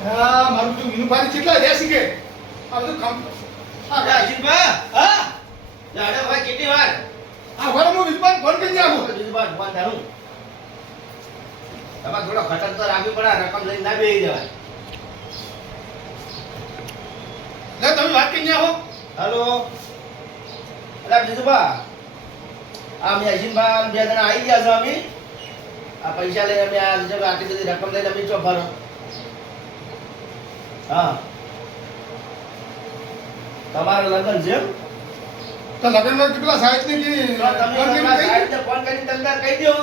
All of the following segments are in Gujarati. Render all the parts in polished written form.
હા મારું તો વિનુભાઈ કેટલા રહ્યા છે કે આ બધું કામ અજીતભા હા જાડે ભાઈ કેટલી વાર આ વાળો હું વિનુભાઈ ફોન કરી આવું અજીતભા ફોન કરું તમારે થોડો ખટક તો રાખવી પડે રકમ લઈને ના બેસી જવાય લે તમે વાત કરી આવો હેલો અલા જીતુભા આ મેં અજીતભા બે જણા આવી ગયા છો અમે આ પૈસા લઈને અમે આ જગ્યાએ આટલી બધી રકમ લઈને અમે ચો ભરો હા તમારું લગ્ન છે એમ? તો લગનમાં કેટલા સાહેબ ને તો તમે સાહેબને ફોન કરીને તમને કહી દો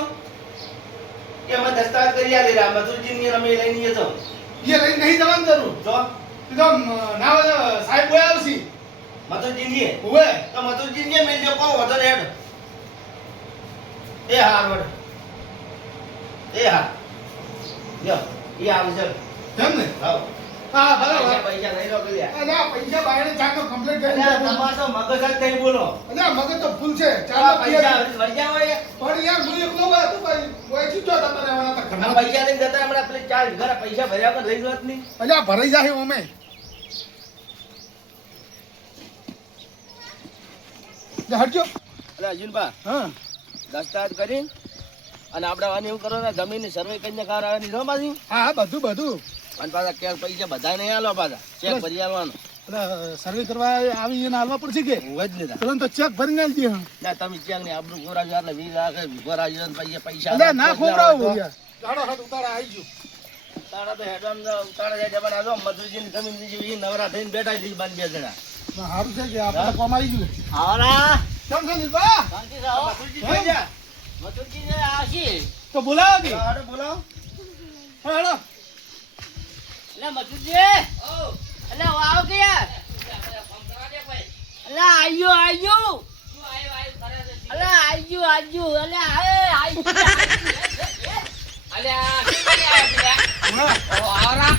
કે અમે દસ્તાવેજ કરી આલે રા મથુરજીની અમે લઈને જતો એ લઈને નહીં જવાનું જરૂર તો તો ના હોય સાહેબ બોય આવશે મથુરજીની ઓવે તો મથુરજીની મેલ જો કોણ વધો રેડ એ હા રોડ એ હા લ્યો એ આવશે એમ ને હા હા બરાબર પૈસા લઈ લો કે અરે આ પૈસા બાયણે ચાનો કમ્પ્લીટ કરી અલ્યા તમાર તો મગજ જ થઈ બોલો અરે આ મગજ તો ફૂલ છે આ ચાલો પૈસા પૈસા વળગ્યા હોય પણ યાર હું એકલો હોય તો ભાઈ કોઈ ચીજો જતા રહેવાના તો આ ઘરના પૈસા લઈને જતા હમણાં પેલી ચાર ઘરે પૈસા ભર્યા વગર લઈ જત નહીં અલ્યા ભરાઈ જાય અમે હટજો અલ્યા અર્જુનભા હા દસ્તાવેજ કરી અને આપણે આને એવું કરો ને જમીનની સર્વે કરીને કાર આવવાની છો પાછી હા હા બધું બધું અને પાછા કેશ પૈસા બધા નહીં આલો પાછા ચેક ભરી આલવાનો એટલે સર્વે કરવા આવી એને હાલવા પડશે કે હોય જ નહીં પેલો તો ચેક ભરીને આલજે હા ના તમે ચેક ને આબરૂ ખોરાજો એટલે 20 લાખ ભરાજો ને પૈસા પૈસા અલ્યા ના ખોબરાવું યાર ચાલો હાથ ઉતારા આવી ગયો તારા તો હેડવામ ઉતારા જાય જવાના જો મધુજીની જમીન જેવી નવરા થઈને બેઠા છે બાન બે જણા સારું છે કે આપણે કોમ આવી ગયું આવરા કેમ છે નીલબા શાંતિ રહો મધુજી થઈ જા મથુરજી ને આવશી તો બોલાવો કે હાડો બોલાવો હા હેડો એટલે મથુરજી એટલે આવો કે યાર એટલે આયો આયો એટલે આયો આયો એટલે આયો અલે આ શું કરી આયા પેલા આવરા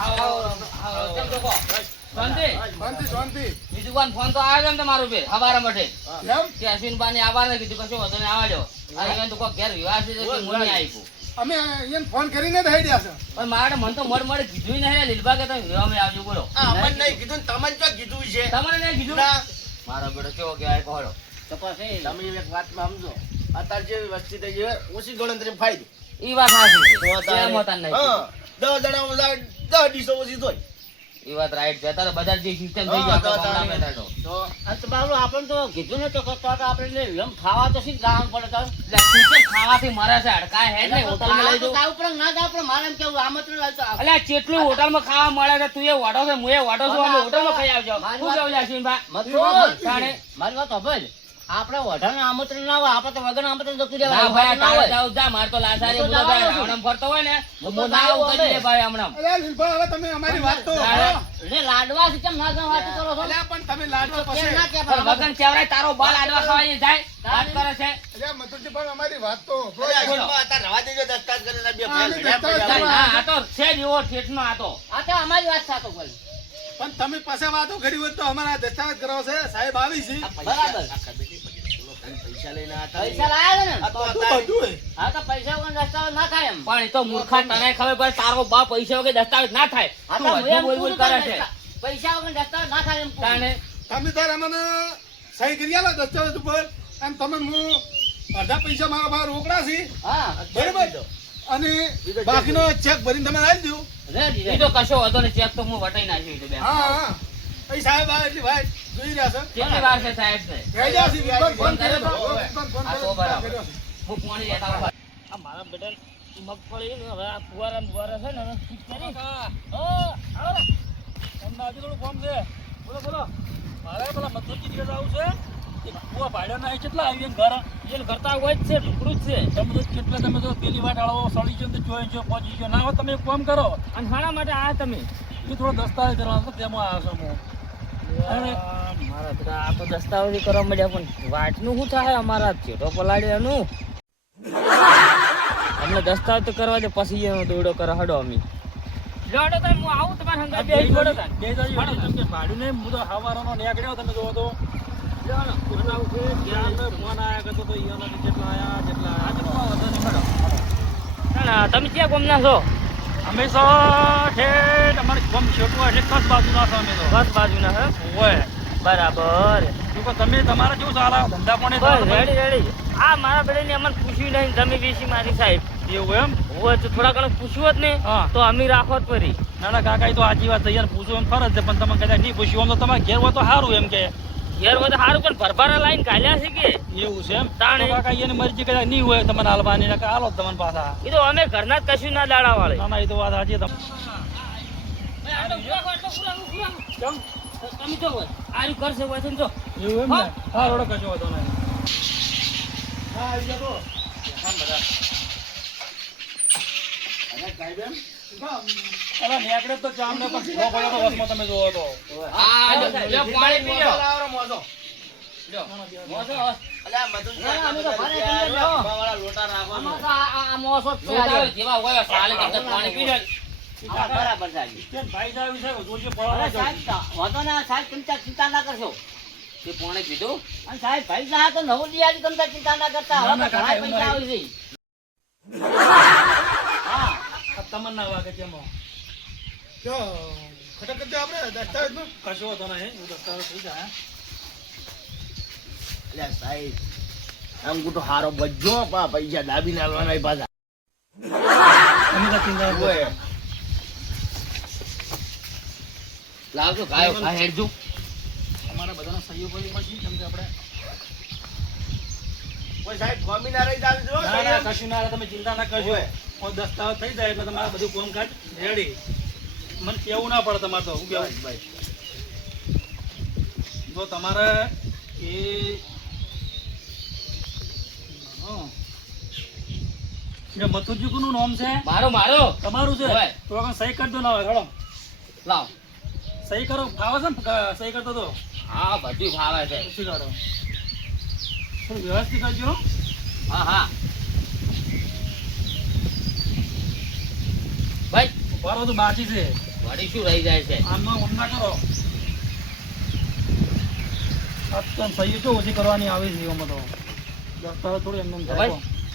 આવો કેમ તો કો શાંતિ શાંતિ શાંતિ બીજું કોણ ફોન તો આવ્યો ને તમારું બે હવારા માટે એમ કે અશ્વિનભાઈ આવવાને કીધું કશો વધુ ને આવજો અને તો કોઈ ઘેર વિવાહ છે કે મુની આપ્યું અમે એને ફોન કરીને જ હેડ્યા છે પણ મારે મન તો મળે કીધું નહીં લીલબા કે તમે વિવાહ માં આવજો બોલો આ અમને નહીં કીધું ને તમને તો કીધું છે તમારે નહીં કીધું ના. મારો બેટો કેવો કહેવાય કહો તો પછી તમે એક વાતમાં સમજો અત્યારે જે વસ્તી થઈ છે ઓછી ગણતરી ફાયદો ઈ વાત સાચી છે તો એમ હોતા નહીં હા 10 જણા 10 ડીસો ઓછી થોય ઈ વાત રાઈટ છે તારે બધા જે સિસ્ટમ થઈ હા, ગયો તો ગામડા તારે. બેઠા તો તો અંત બાબુ આપણે તો કીધું ને તો આપણે એમ ખાવા તો શી ગામ પડે તો એટલે ખાવાથી મરે છે હડકા હે ને હોટલમાં લઈ જાવ જાવ પણ ના જાવ પણ મારે એમ કેવું આમંત્રણ લાવતો અલ્યા કેટલું હોટલમાં ખાવા મળે છે તું એ વાટો છે હું એ વાટો છું અમે હોટલમાં ખાઈ આવજો મારી શું વાત- કેવું અશ્વિનભાઈ મતલબ તાણે મારી વાત સાંભળ આપણે વઢાને આમંત્રણ ના હોય આપણે તો વગર આમંત્રણ જતું ના ભાઈ રહેવાનું ના તારે હોય જાવ જા માર તો લાસારી હું તો બોલો ભાઈ જવાનો છું. રાવણમ ફરતો હોય ને હું હું તો ના જાઉં ઉતરી હવે. ભાઈ હમણાં અરે લીલબા હવે તમે અમારી વાત તો તારે. રે લાડવા છે કેમ ના વાત કરો છો અલ્યા પણ તમે લાડવા કેમ પછી ના કે પણ વગન ચેવરાય તારો બાલ આડવા ખવાય જાય વાત કરે છે અલ્યા મથુરજી પણ અમારી વાત તો અરે આજમાં અત્યારે રવા દેજો દસ્તાવેજ કરીને બે હા, ભેળ ભેળ્યા દસ્તાવેજ પડ્યા. ના આ તો છે જ એવો ઠેઠનો આ તો આ તો અમારી વાત સાચો બોલ પણ તમે પાસે વાતો કરી હોય તો અમારા દસ્તાવેજ કરાવો છે સાહેબ આવી છે બરાબર આ ખબર નહીં પડી. ચલો, તમે પૈસા લઈને આતા પૈસા લાયા છે ને આ તો બધું અત્યારે- બધું હોય. હા તો પૈસા વગર દસ્તાવેજ ના થાય એમ પણ એ તો મૂર્ખા તને ખબર પડે તારો બાપ પૈસા વગર દસ્તાવેજ ના થાય હા તું તો હું હજુ એમ બોલ બોલ પૂછું કરે તને, છે પૈસા વગર દસ્તાવેજ ના થાય એમ પૂછું. તાને તમે તાર અમને સહી કરી આલો દસ્તાવેજ ઉપર અને તમે હું અડધા પૈસા મારા બહાર રોકડા છે હા બરાબર અને બાકીનો ચેક ભરીને તમે આપી દો રેડી એ તો કશો હતો ને ચેક તો હું વટાઈ નાખ્યો છે બેન હા હા અહીં સાહેબ આવે એટલે ભાઈ જોઈ રહ્યા છે કેટલી વાર છે સાહેબ ને કહી રહ્યા છે વિભાગ ફોન ફોન કર્યો કર્યો તો. તો? ફોન હા, તો કર્યો બરાબર. કર્યો છે. હું પાણી લેતા આવું. આ મારા બેટા મગફળી ને હવે આ ફુવારા ને ફુવારા છે ને હવે ફિટ કરી બોલો બોલો મારે પેલા મથુરજી ઘરે આવું છે એ કુવા ભાડ્યો ના કેટલા આવી ઘર એને કરતા હોય જ છે ઢુકડું જ છે તમે તો કેટલા તમે તો પેલી વાર આવો સળી છો જોઈ છો પહોંચી છો ના હોય તમે એક કામ કરો અને શાના માટે આ તમે એ થોડો દસ્તાવેજ કરવાનો હતો તેમાં આવ્યો છું હું મારા બેટા આ તો દસ્તાવેજ કરવા મળ્યા પણ વાટનું શું થાય અમારા ચેટો પલાડ્યાનું અમને દસ્તાવેજ તો કરવા દે પછી એનો દોડો કરે હડો અમે લડો તો હું આવું તમારા સંગાત બે જોડો તા બે જાજી કે ભાડું નહીં હું તો હવારનો નીકળ્યો તમે જોવો તો ત્યાં મેં ફોન આવ્યા કરતો તો ઈયોના જેટલા આયા જેટલા આયા ના તમે ક્યાં ગમના છો અમે તો ઠેઠ અમારે ગમ છેટું એટલે કસ બાજુ ના છો અમે તો બસ બાજુના હે હોય બરાબર શું કહો તમે તમારે કેવું ચાલે ધંધા પાણી બસ ચાલે? રેડી રેડી આ મારા બેને અમને પૂછ્યું નહીં તમે વેચી મારી સાહેબ એવું એમ હોય તો થોડા ઘણું પૂછ્યું જ ને હા. તો અમી રાખો જ પરી ના ના કાકા એ તો આજી વાત થઈ યાર પૂછવું એમ ફરજ છે પણ તમે કદાચ નહીં પૂછ્યું આમ તો તમારે ઘેર હોય તો સારું એમ કે ઘેર બધે સારું પણ ભરભરા લાઈન કાઢ્યા છે કે એવું છે એમ તાણે. તો કાકા એની મરજી કદાચ નહીં હોય તમને હાલવાની ને હાલો જ તમને પાછા એ તો અમે ઘરના જ કશું ના દાડા વાળે ના ના એ તો વાત સાચી તમે કેમ તમે તો આર્યું કરશે હોય તો જો એવું એમ ને હા રોડો કશો હતો નહીં હા આવી જાઓ અરે કાઈ બેન અરે નેકડે તો ચામને પણ ભૂલો પડ્યો તો વસમાં તમે જોવો તો આ લ્યો, પાણી પી લ્યો. લાવો મોજો લ્યો. મોસો. અલ્યા મધુ ના, અમે તો ભારે પીએ જ લ્યો. વાળા લોટા રાખો આમાં તો આ મોસો જ છે આજે. જેવા હોય સાલે તમને પાણી પી લો. આ બરાબર છે આજે. કેમ ભાઈ સાહેબ છે જોજો અરે પડવા સાહેબ, વાંધો ના, સાહેબ ચિંતા ના કરશો. તે પાણી પીધું અને સાહેબ ભાઈ ના તો નવું લઈ આવી તમે ચિંતા ના કરતા. હવે તો ઘણા પૈસા આવે છે. હા તમન્ના વાગે કેમ જો ખટક કરજો આપણે દસ્તાવેજનું. કશો હતો નહીં હું દસ્તાવેજ થઈ જાય અલ્યા સાહેબ અંગૂઠો હારો બજો પૈસા દાબી નાલવાના એ પાછા અમે તો ચિંતા હોય લાવજો ગાયો ખા હેડજો. અમારા બધાનો સહયોગ હોય પછી કેમ કે આપણે કોઈ સાહેબ કોમી ના રહી ચાલજો ના ના કશું ના તમે ચિંતા ના કરશો હું દસ્તાવેજ થઈ જાય એટલે તમારે બધું કામકાજ રેડી મને કેવું ના પડે તમારે તો હું કેવું ભાઈ જો તમારે એ મથુરજી કોનું નામ છે મારો મારો તમારું છે હોય. તો આગળ સહી કરજો ના હોય હેડો લાવ. સહી કરો ફાવે છે ને સહી કરતો તો હા બધું ફાવે છે. શું કાઢો થોડું વ્યવસ્થિત કરજો હા હા ભાઈ બરો તો બાકી છે વળી શું રહી જાય છે. આમનો ના કરો આ તો સહી તો ઓછી કરવાની આવે છે એમાં તો દસ્તાવેજ થોડું એમને એમ ભાઈ.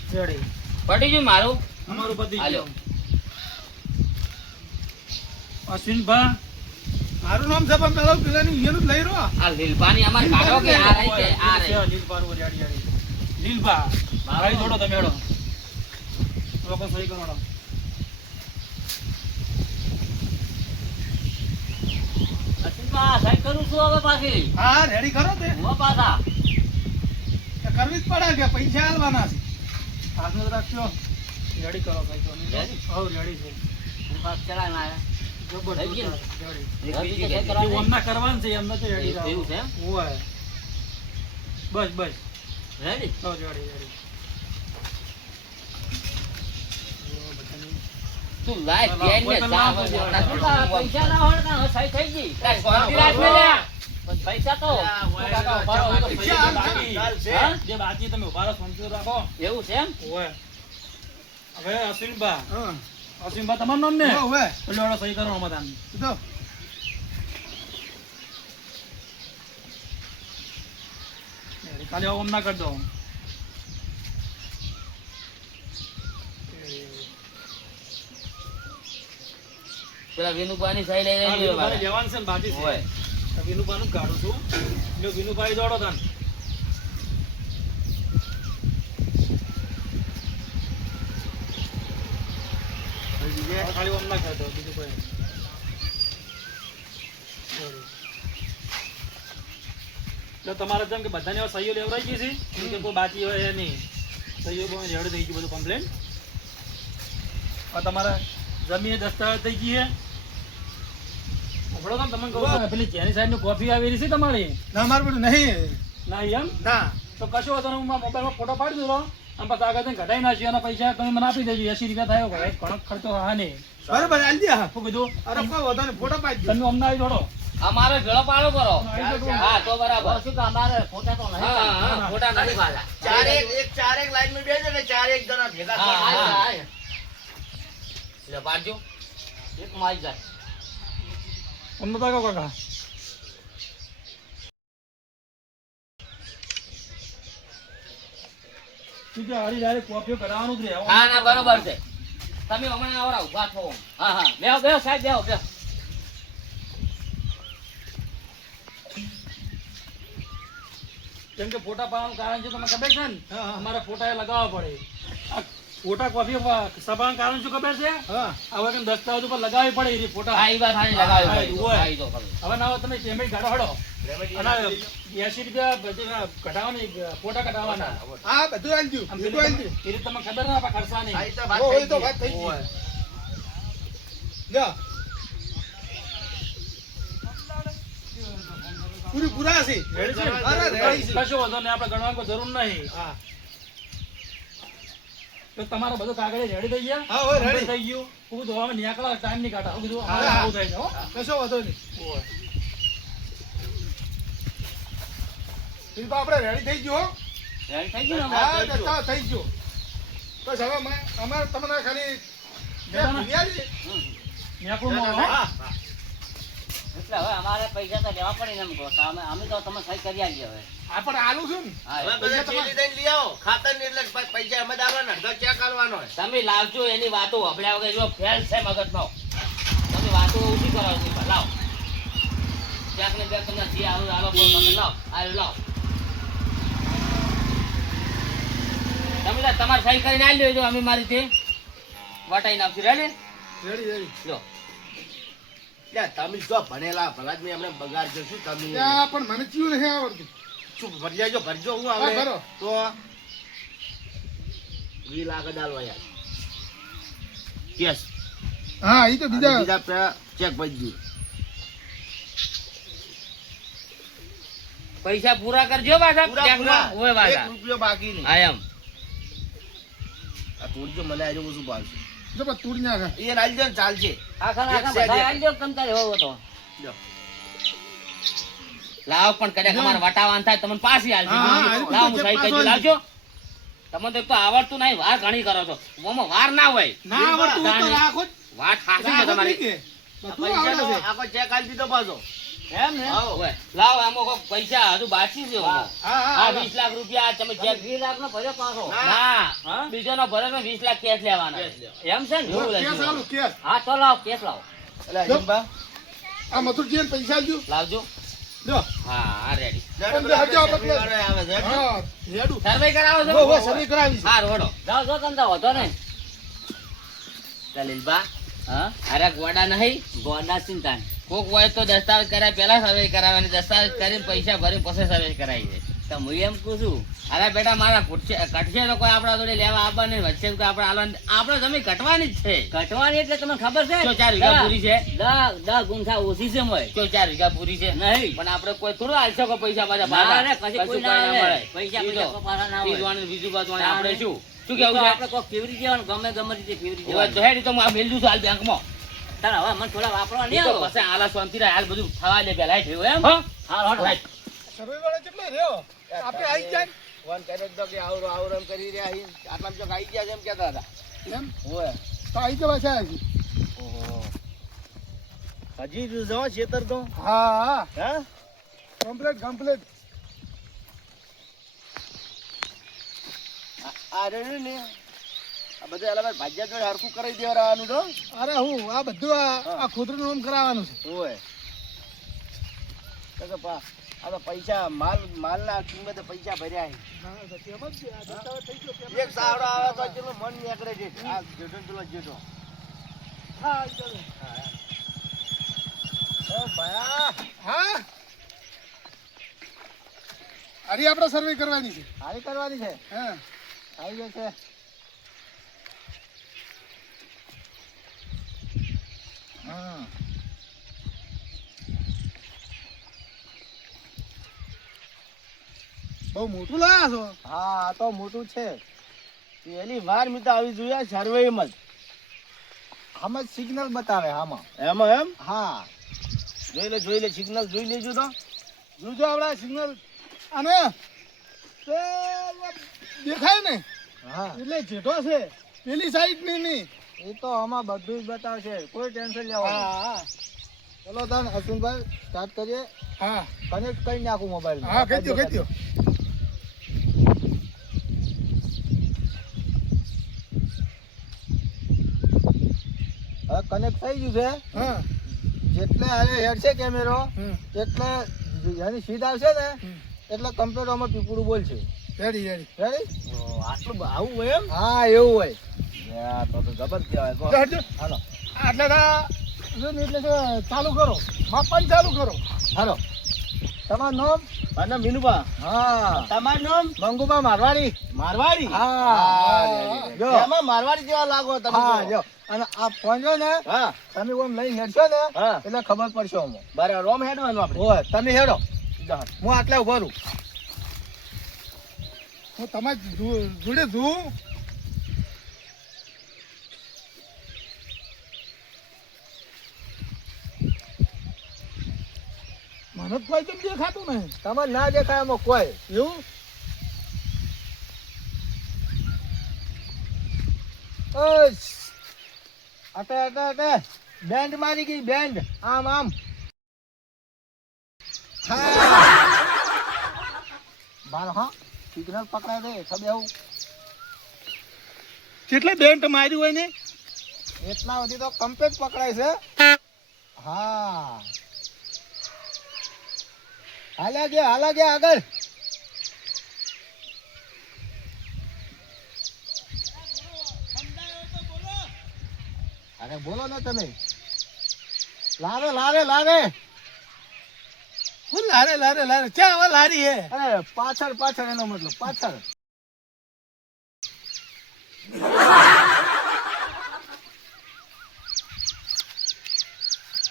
થાય રેડી પટી ગયું મારું. અમારું પતિ હાલ્યો. અશ્વિનભા મારું નામ છે પણ પેલા પેલાની એનું જ લઈ રહ્યો. આ લીલપાની અમારે કાઢો કે આ રહી છે આ રહી. લીલભા નું જાડી જાડી લીલભા ભાઈ જોડો તમે હેડો લોકો સહી કરો હેડો. અશ્વિનભા, સાહેબ કરું છું હવે પાછી. હા રેડી કરો તે હો પાછા. તો કરવી જ પડે કે પૈસા આલવાના છે. હાથનો જ રાખજો રેડી કરો ભાઈ તો રેડી? હવ રેડી છે હું પાછો ચલાવીને આવ્યા. જબરદસ્ત થઈ ગયું? રેડી રસી કે એ કરવાની? ઓમના કરવાનું છે એમને તો રેડી રાખો. એવું છે એમ? ઓય બસ બસ રેડી? હવ રેડી રેડી તું લાય બેન ને કોઈ ચા તો હોય. લાવો. શું કાકા, પૈસા ના હોય ને સહી થઈ ગઈ. કાંઈ શાંતિ રાખ ને લ્યા. પણ પૈસા તો કાકા ઉભા રહો, તો પૈસા જે આમ બાકી. ચાલશે. હા? જે બાકી તમે ઉભા રહો શાંતિથી રાખો એવું છે એમ? ઓય હવે અશ્વિનભા હા અશ્વિનભા તમારું નામ ને હવે પેલો વાળો સહી કરો મદાન તો ખાલી ઓમ ના કરી દો પેલા વિનુભાઈની સહી લઈ હા, લેજો વિનુભાઈને બાબા. લેવાનું છે ને બાકી હોય. છે વિનુભાઈનું જ કાઢું છું એટલે વિનુભાઈ જોડો તને ખાલી ઓમ ના કરી દો બીજું કોઈ નહીં. એટલે તમારે જેમ કે બધાને હવે સહીઓ લેવડાઈ ગઈ છે એમ કે કોઈ બાકી હોય એ નહીં સહીઓ બહુ રેડ થઈ ગયું બધું કમ્પ્લેન હવે તમારે જમીન દસ્તાવેજ થઈ ગઈ છે હમણાં તો તમને કહું છું, પેલી ચેની સાઈડની કોફી આવી રહી છે તમારી ના મારું બધું નહીં ના એમ ના તો કશો હતો હું મારા મોબાઈલમાં ફોટો પાડી દીધો આમ પછી આગળ જઈને ઘટાઈ નાખ્યો એના પૈસા તમે મને આપી દેજો 80 રૂપિયા થયો ભાઈ ઘણો ખર્ચો હા નહીં બરાબર આલી દે હા શું કીધું અરે કોઈ વધો નહીં ફોટો પાડી દે તમે અમને આવી જોડો અમારો ભેળો પાડો કરો. ચાલ. હા તો બરાબર. શું કે અમારે ખોટા તો નહીં. હા, હા, ખોટા નથી પાડ્યા. ચારેક લાઈન માં બેસે ને ચારેક જણા ભેગા હા, થઈને. હા, હા. લે પાડજો. એક મારી જાય. અમને તો કાકા ઠીક છે હારી ડાયરેક્ટ કોફીઓ કરાવવાનું જ રહે હા ના બરોબર છે. તમે હમણાં આવરા ઊભા થો. હા હા બેહો બેહો સાહેબ બેહો બેહો. કેમ કે ફોટા પાડવાનું કારણ છે તમને ખબર છે ને અમારે ફોટા એ લગાવવા પડે આ ફોટા કોપી સભાનું કારણ શું ખબર છે હા હવે કેમ દસ્તાવેજ ઉપર લગાવવી પડે એ ફોટા હા, ઈ વાત હારી લગાવી હા, પડે. હોય. હા, ઈ તો ખરું. હવે ના હોય તમે પેમેન્ટ કાઢો હડો અને 80 રૂપિયા બધી કઢાવવાની ફોટા કઢાવવાના હા બધું આવી ગયું આમ બધું આવી ગયું એ રીતે તમને ખબર ના આપણે ખર્ચા નહીં આ તો હો, વાત એ તો થઈ વાત થઈ ગઈ. ગઈ. ઓય. જા પૂરી પૂરા છે રેડી છે? હા, રેડી છે. કશો વાંધો નહીં આપણે ગણવાની કોઈ જરૂર નહીં હા તો તમારો બધું કાગળ રેડી થઈ ગયા હા, હોય, ready. થઈ ગયું હું ધોવામાં નીકળવા ટાઈમ નહીં કાઢા હું કીધું હા, અમારે હા. આવું થાય છે હો કશો વાંધો નહીં ઓય. એ તો આપણે રેડી થઈ ગયું હો. રેડી થઈ ગયું ને હા અમારે? દસ્તા થઈ ગયું બસ હવે અમારે તમને ખાલી બે ભૂલ્યા છે. મેકુમાં હો. હા એટલે હવે અમારે પૈસા તો લેવા પડે ને એમ કહો તો અમે તો તમે સહી કરી આલીએ હવે. આપણે આલું છું ને હા, હવે એ બધા પૈસા ચીલી દઈને લઈ આવો ખાતર ની એટલે પૈસા એમ જ આવવાના અડધો ચેક આલવાનો હોય. તમે લાવજો એની વાતો હભળ્યા વગર જો ફેલ છે મગજમાં તમે વાતો ઓછી કરાવો છો લાવ ક્યાંક ને ક્યાંક તમને જે આવું આલો બોલ મને લાવ આલો લાવ તમે લા તમારે સહી કરીને આલી લેજો અમે મારી તે વટાઈ નાખશું રેડી રેડી રેડી લો લ્યા, તમે જો ભણેલા ભલા જ મેં એમને બગાડજો શું તમે ત્યાં પણ મને ચિયું નથી આવડતું શું ભરજો ભરજો હું હા, આવે ભરો. તો 20 લાખ જ આલવા યાર કેસ હા એ તો બીજા બીજા ચેક ભરજો પૈસા પૂરા કરજો પાછા પૂરા ચેકમાં. ઓય પૂરા પાછા 1 રૂપિયો બાકી નહીં હા એમ આ તોડજો મને આજે ઓછું ભાવશે જો પણ તૂટ નાખે એ નાખી દો ને ચાલશે આખા એક આખા સેજ બધા એક. આલી દો તમ તારે હોવો તો લ્યો. લાવ પણ કદાચ અમારે વટાવાન થાય તમને પાછી આલજો હા, હા, લાવ હું ચેક સહી પાછો કરી આલજો. લાવજો તમને તો એક તો આવડતું નહીં વાર ઘણી કરો છો ઓમાં વાર ના હોય ના આવડતું હોય તો રાખો જ. વાત ખાસી છે રાખો જ તમારી નહીં કે. બધું પૈસાનો આવડે છે. આખો ચેક આલી દીધો પાછો એમ ને હાઉ. ઓય, લાવ આમાં કોક પૈસા હજુ બાકી છે ઓમાં. હા હા આ હા 20 લાખ રૂપિયા તમે ચેક 20 લાખ નો ભર્યો પાછો. ના. ના બીજો નો ભરે તો 20 લાખ કેશ લેવાના કેશ લેવાના. એમ છે ને એવું કેસ લખ્યું. આલું કેસ હા તો લાવ કેસ લાવ. એટલે અજીમબા, આ મથુરજી ને પૈસા આલજો લાવજો લો હા રેડી લેડો પણ પેલા હજો આપણે मतलब આપણે- આવે છે હા હેડું સર્વે કરાવો છો વો વો સર્વે કરાવી છે હા રોડો જાઓ જો તમ તાર વધો નહીં. દલીલબા હા અરે ગોડા નહીં ગોડા ચિંતા નહીં. કોક હોય તો દસ્તાવેજ કરાય પેલા સર્વે કરાવે અને દસ્તાવેજ કરીને પૈસા ભરી પછી સર્વે કરાવી છે તો હું એમ કહું છું અરે બેટા મારા કટશે તો કોઈ આપણા જોડે લેવા આવવાની વચ્ચે કોઈ આપણે આલવાની આપણે જમીન ઘટવાની જ છે ઘટવાની એટલે તમને ખબર છે જો 4 વીઘા પૂરી છે 10 ગુંઠા ઓછી છે મોય. જો 4 વીઘા પૂરી છે નહીં. પણ આપણે કોઈ થોડું આલશે કોઈ પૈસા પાછા ના પાછા. રે, કશું કશું કોઈ કોઈ ના ના આવે. મળે. પૈસા ઈ પૈસા તો. પાછા ના હોય. ઈ જોવાનું બીજું બાજુ આપણે ના, શું શું ઈ તો કેવું છે આપણે કોક ફેવરી જવાનું ગમે રીતે ફેવરી હવે તો જવાનું. હેડી તો હું આ મેલ દઉં છું હાલ બેંકમાં તારે હવે મને થોડા વાપરવા ઈ નહીં તો આવો. પછી હાલ શાંતિ રહે હાલ બધું થવા દે પેલા હેઠ એમ હા હાલ હટ. રાઈટ. સર્વે વાળા કેટલો રહ્યો આપણે આવી જાય ફોન કર્યો તો કે આવરો આવરો એમ કરી રહ્યા અહીં આટલા ચોક આવી ગયા છે એમ કહેતા હતા એમ ઓય તો આવી જવા છે હજી. હજી જવા છેતર તો હા હા હા કમ્પ્લીટ કમ્પ્લીટ આ રહ્યું ને આ બધું અલગ ભાજ્યા જોડે હરખું કરાવી દેવાનું તો અરે હું આ બધું આ ખુદરું નામ કરાવવાનું છે ઓય તો કે આ તો પૈસા માલના કિંમતે પૈસા ભર્યા છે. હા, તો તેમ જ છે. આ દસ્તાવેજ થઈ ગયો તેમ જ. એક સાવડો આવે તો ચલો મન નીકળે છે આ જેઠો પેલો જેઠો હા આવી જાજો. ઓ ભયા હા અરે આપણે સર્વે કરવાની છે હારી કરવાની છે હા આવી જશે હા બહુ મોટું લાયા છો હા આ તો મોટું છે પહેલી વાર મેં તો આવી જોયા સર્વેમાં આમાં સિગ્નલ બતાવે આમાં એમાં એમ હા જોઈ લે સિગ્નલ જોઈ લેજો તો જોજો આપણા સિગ્નલ અને તે દેખાય ને હા એટલે જેઠો છે પેલી સાઈડ ની નહીં એ તો આમાં બધું જ બતાવશે કોઈ ટેન્શન હા હા ચલો તન અશ્વિનભાઈ સ્ટાર્ટ કરીએ હા કનેક્ટ કરી નાખું મોબાઈલ હા કહી દો કહી દો હવે કનેક્ટ થઈ ગયું છે. હા જેટલે આજે હેડ છે કેમેરો હમ. એટલે એની સીટ આવશે ને એટલે કમ્પ્યુટરમાં પીપળું બોલશે. Ready ready ready? આટલું આવું હોય એમ હા એવું હોય. તો જબર કહેવાય. કહો. જાજો. હાલો એટલે જો ને એટલે કે ચાલુ કરો માપવાનું ચાલુ કરો. હાલો. તમારું નામ? મારું નામ વિનુભા. હા. તમારું નામ? મંગુબા મારવાડી. મારવાડી. હા. જો. એમાં મારવાડી જેવા લાગો તમે. હા જો. અને આ ફોન જો ને હા તમે ઓમ લઈ હેડશો ને હા એટલે ખબર પડશે અમને. બરાબર રોમ હેડવાનું આપણે. હોય તમે હેડો. હું આટલા ઉભો રહું. હું તમારી જોડે જોઉં. મને તો કોઈ કેમ દેખાતું નહીં. તમારે ના દેખાય એમાં કોઈ. એવું ઓય. અટે અટે અટે બેન્ડ મારી ગઈ બેન્ડ. આમ આમ. હા. બાર હા સિગ્નલ પકડાય દે ખબર આવું. કેટલે બેન્ટ માર્યું હોય ને એટલા સુધી તો કમ્પ્લીટ પકડાય છે. હા હાલ્યા ગયા આગળ. અરે બોલો ને તમે. લારે લારે લારે. હું લારે લારે લારે ક્યાં હવે લારી હે. અરે પાછળ પાછળ એનો મતલબ પાછળ.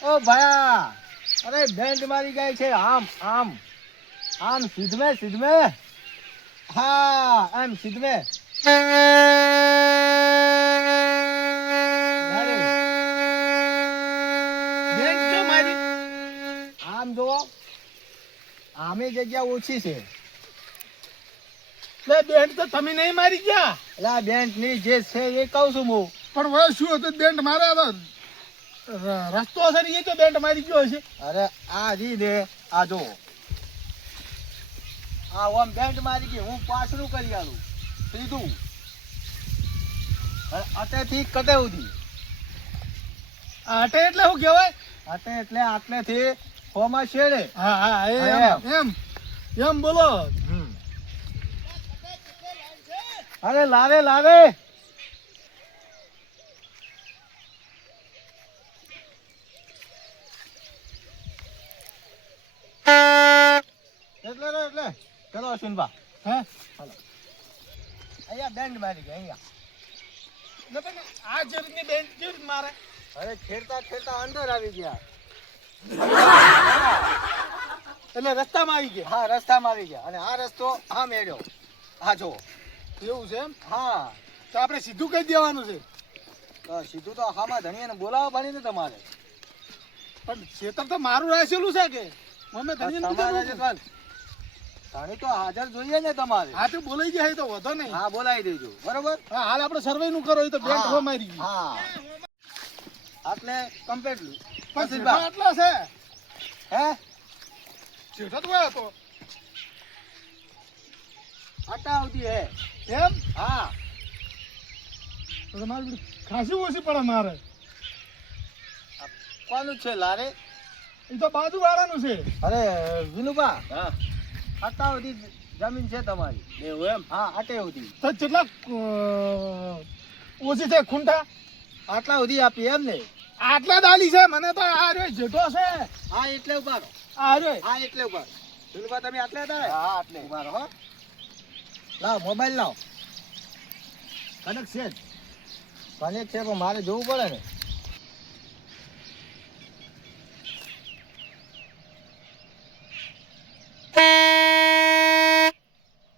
ઓ ભાયા અરે બેન્ડ મારી ગઈ છે. આમ આમ આમ સીધમે સીધમે. હા એમ સીધમે. બેન્ટ જો મારી. આમ જુઓ આમે જગ્યા ઓછી છે. લે બેન્ટ તો તમે નહીં મારી ગયા. એટલે આ બેન્ડ ની જે છે એ કહું છું હું. પણ હવે શું હતું બેન્ટ માર્યા તો રસ્તો હશે ને એ તો બેન્ટ મારી ગયો હશે. અરે આ રી દે આ જો આ ઓમ બેન્ડ મારી ગઈ. હું પાછળું કરી આલું સીધું. અટેથી કટે સુધી. આટે એટલે શું કહેવાય. અટે એટલે આટલેથી હોમાં શેડે. હા હા હા, એમ એમ બોલો. અરે લારે લારે. એટલે રે એટલે ચલો અશ્વિનભા. હા અહીંયા બેન્ડ મારી ગઈ અહીંયા. નકર આ જરીની બેન્ટ કેવી મારે. અરે ખેડતા ખેડતા અંદર આવી ગયા. એટલે રસ્તામાં આવી ગયા. હા રસ્તામાં આવી ગયા. અને આ રસ્તો આમ હેડ્યો. હા જો એવું છે એમ. હા તો આપણે સીધું કહી દેવાનું છે. તો સીધું તો હામાં ધણીયાને બોલાવવા પાડીને તમારે. પણ ખેતર તો મારું રહેલું છે કે અમે ધણીને તમારે કીધું. જે ધણી તો હાજર જોઈએ ને તમારે. હા તો બોલાઈ જાય તો વધો નહીં. હા બોલાવી દેજો બરોબર. હા હાલ આપણે સર્વે નું કરો એ તો બેન્ટ હો મારી ગઈ. હા એટલે કમ્પ્લીટ. પણ સીધા આટલા છે. હે સીધો તો હોય તો આટા આવતી હે. એમ હા તો તમારે બધું ખાસી ઓછી પડે મારે. કોનું છે લારે? એ તો બાજુ વાળાનું છે. અરે વિનુભા હા આટા સુધી જમીન છે તમારી. એવું એમ. હા આટે સુધી. તો કેટલા ઓછી છે ખૂંટા. આટલા સુધી આપી એમ ને. આટલા દાલી છે મને તો આ રહ્યો જેટો છે. હા એટલે ઉભા રહો. આ રહ્યો હા એટલે ઉભા રહો. વિનુભા તમે આટલે હતા ને? હા આટલે ઉભા રહો હો. લાવ મોબાઈલ લાવ. કનેક્ટ છે જ. કનેક્ટ છે પણ મારે જોવું પડે ને.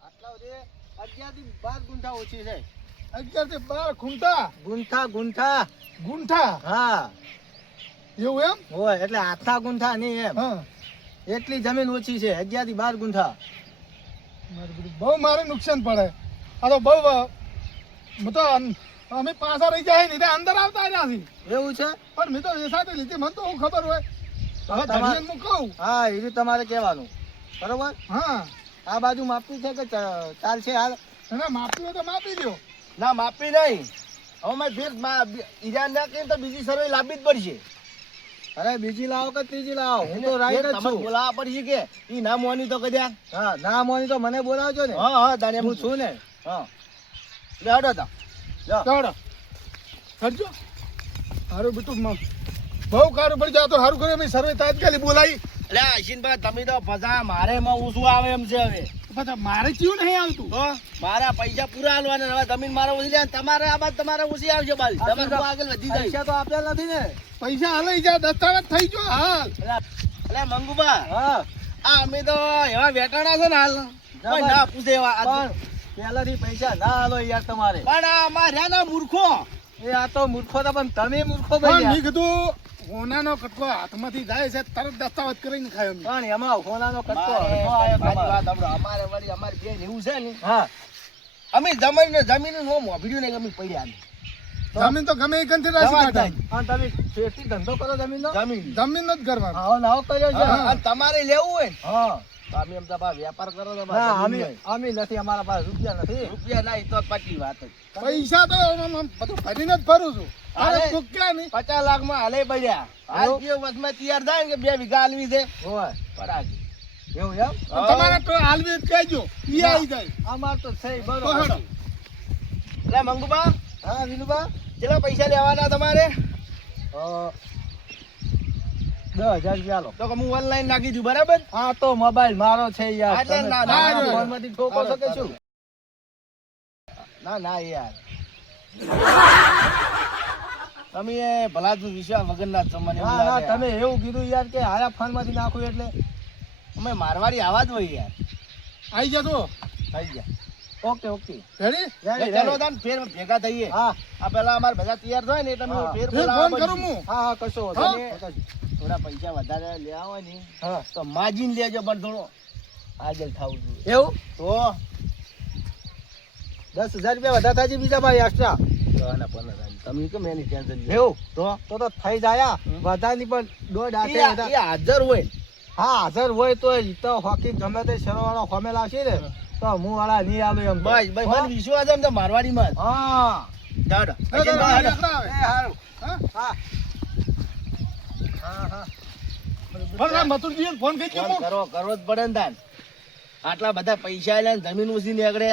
આટલા સુધી 11 થી 12 ગુંઠા ઓછી છે. 11 થી 12 ખૂંટા. ગુંઠા ગુંઠા. ગુંઠા હા એવું એમ. હોય એટલે આટલા ગુંઠા નહીં એમ. હા એટલી જમીન ઓછી છે 11 થી 12 ગુંઠા. બહુ મારે નુકસાન પડે. આ તો બહુ હું તો અમે પાછા રહી જાય ને અંદર આવતા નથી. એવું છે. પણ મેં તો એ સાથે લીધી મને તો હું ખબર હોય. હવે તમારે- ધણીને હું કહું. હા એ રીતે તમારે કહેવાનું બરોબર. હા આ બાજુ માપી છે કે ચાલશે હાલ? એને માપી હોય તો માપી દો. ના માપી નહીં. હવે મેં ફેર ઈરાન ના કહીને તો બીજી સર્વે લાવવી જ પડશે. અરે બીજી લાવો કે ત્રીજી લાવો, હું તો ફેર રાઈટ જ તમારે છું. બોલાવવા પડશે કે ઈ ના મોની તો કદ્યા. હા ના મોની તો મને બોલાવજો ને. હા હા તારે એમ હું છું ને. હા લે હડો તા ચાલો કરજો. હારું બેટું બહુ કારું પડી જાય તો સારું કરે મેં સર્વે તાત્કાલિક બોલાવી. એટલે આશીનભાઈ તમે તો ફસા મારે એમાં ઓછું આવે એમ છે હવે. પાછા મારે ચિયું નહીં આવતું. તો મારા પૈસા પૂરા હાલવાના હવે જમીન મારે ઓછી લે તમારે આ બાદ તમારે ઓછી આવશે બાલી તમારે તો આગળ વધી જાય. પૈસા તો આપ્યા નથી ને. પૈસા હાલે જા દસ્તાવેજ થઈ ગયો હાલ. એટલે મંગુબા હા આ અમે તો એવા વેટાણા છે ને હાલ કોઈ ના પૂછે એવા પણ પહેલાથી પૈસા ના હાલો યાર તમારે. પણ આ માર્યા ના મૂર્ખો એ આ તો મૂર્ખો હતા પણ તમે મૂર્ખો બન્યા. મેં કીધું હોનાનો કટકો હાથમાંથી જાય છે તરત દસ્તાવેજ કરીને ખાયો મેં. પણ એમાં હોનાનો કટકો હરખો આયો તમારો. વાત સાંભળો, અમારે વળી અમારી બેન એવું છે ને હા અમે જમીન નો મોભડ્યું ને અમે પડ્યા ને. જમીન તો ગમે એ કંથી રાશી જવા કાઢા. થાય. અને તમે ખેતી ધંધો કરો જમીનનો? જમીન જમીન જ કરવાનો. આવો નાવો કર્યો છે. હા. અને તમારે લેવું હોય ને હા તો અમે એમ તો બા વેપાર કરો તો બા ના જમીન અમે નહીં. અમે નથી, અમારા પાસે રૂપિયા નથી. રૂપિયા ના ઈ તો પાકી વાત જ. પૈસા તો આમ બધું ભરીને જ ફરું છું. અરે, અરે ચૂક્યા નહીં. 50 લાખ માં હાલે પડ્યા. હાલ એવું? જે વચમાં તૈયાર થાય ને કે 2 વીઘા હાલવી છે હોય પરાજી. એવું એમ? તો તમારે તો હાલવી જ કહેજો. ઈ આવી જાય. અમાર તો છે તો બરોબર. હેડો. એટલે મંગુબા હા વિનુબા કેટલા પૈસા લેવાના તમારે? 10,000 રૂપિયા લો. તો કે હું ઓનલાઈન નાખી દઉં બરાબર. આ તો મોબાઈલ મારો છે યાર. એટલે તમે ના, ના, તમારા ના. ફોનમાંથી ઠોકો છો કે શું? ના ના યાર તમે એ ભલા તું વિશ્વાસ વગર ના છો મને એવું ના ના લાગે. તમે એવું કીધું યાર કે આયા ફોનમાંથી નાખું એટલે અમે મારવાડી આવા જ હોય યાર. આવી જતો. થઈ ગયા. Okay okay ready? રેડી, ચાલો રેડી. તાન ફેર ભેગા થઈએ. હા આ પેલા અમારે બધા તૈયાર થાય ને એટલે હા. અમે ફેર ફેર બોલાવવા ફોન કરું પડશે. હું. હા હા કશો વાંધો હા. નહીં. થોડા પૈસા વધારે લેવા હોય ને હા તો માજીને લેજો પણ થોડો હાજર થવું જોઈએ. એવું તો 10,000 રૂપિયા વધારે થાય છે બીજા ભાઈ એક્સ્ટ્રા. ના 15,000 તમે કેમ એની ટેન્શન લ્યો? એવું તો તો થઈ જાય વધારની પણ દોઢ આઠે એ વધારે. હાજર હોય. હા હાજર હોય તો ઈ તો હોકી ગમે તે શેરવાળો હોમે લાવશે ને તો હું વાળા નહીં આલું એમ તો. બસ ભાઈ મને વિશ્વાસ એમ તો મારવાડીમાં જ. હા દાડો. એ તો દાડો. એ હારું. હા હા હા હા મથુરજી ફોન કરી ફોન કરવો જ પડે ને તાન. આટલા બધા પૈસા લઈને જમીન ઉછી નીકળે.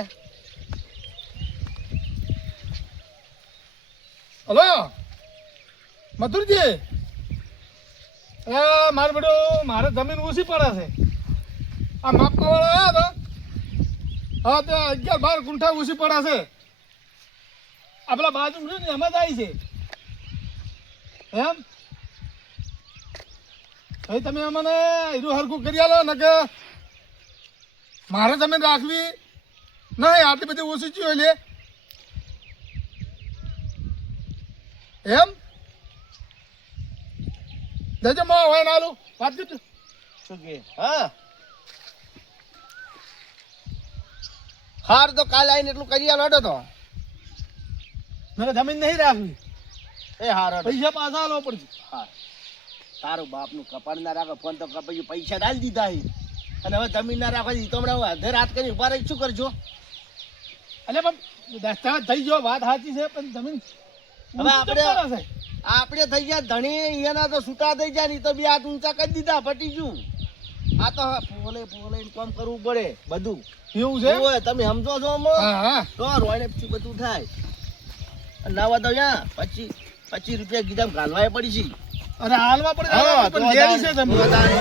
હલો મથુરજી એ મારે બેટો મારે જમીન ઓછી પડે છે. આ માપવા વાળા આવ્યા હતા. હા તો 11-12 ગુંઠા ઓછી પડે છે. આ પેલા બાજુ છે ને એમાં જ આવી છે એમ. ભાઈ તમે અમને હીરું હરખું કરી આલો ને કે મારે જમીન રાખવી નહીં આટલી બધી ઓછી ચીયો લે એમ. જજો માં હોય ના આલું વાત કરજો. શું કે? હા હાર તો કાલે આવીને એટલું કરી આલો હેડો તો. મને જમીન નહીં રાખવી, એ હાર હેડો. પૈસા પાછા આલવા પડશે. હા તારું બાપનું કપાળ ના રાખો ફોન તો કપાઈ પૈસા ડાલી દીધા છે. અને હવે જમીન ના રાખવા તો હમણાં અધે રાત કરી ઉભા રહી શું કરજો? એટલે પણ દસ્તાવેજ થઈ ગયો વાત સાચી છે પણ જમીન હવે ઊંચી કેમ આપણે- પડે છે? આપણે થઈ ગયા ધણી એના તો છૂટા થઈ જાય ને ઈ તો બે હાથ ઊંચા કરી દીધા પટી ગયું. આ તો પોલે કામ કરવું પડે બધું. એવું છે? એવું હોય, તમે સમજો છો આમાં? હા હા તો રોયને પછી બધું થાય. અને ના તો યા 25 રૂપિયા કીધા ઘાલવાય પડી છે. અરે હાલવા પડે હા, પણ તો લેવી છે જમીન. વધારે.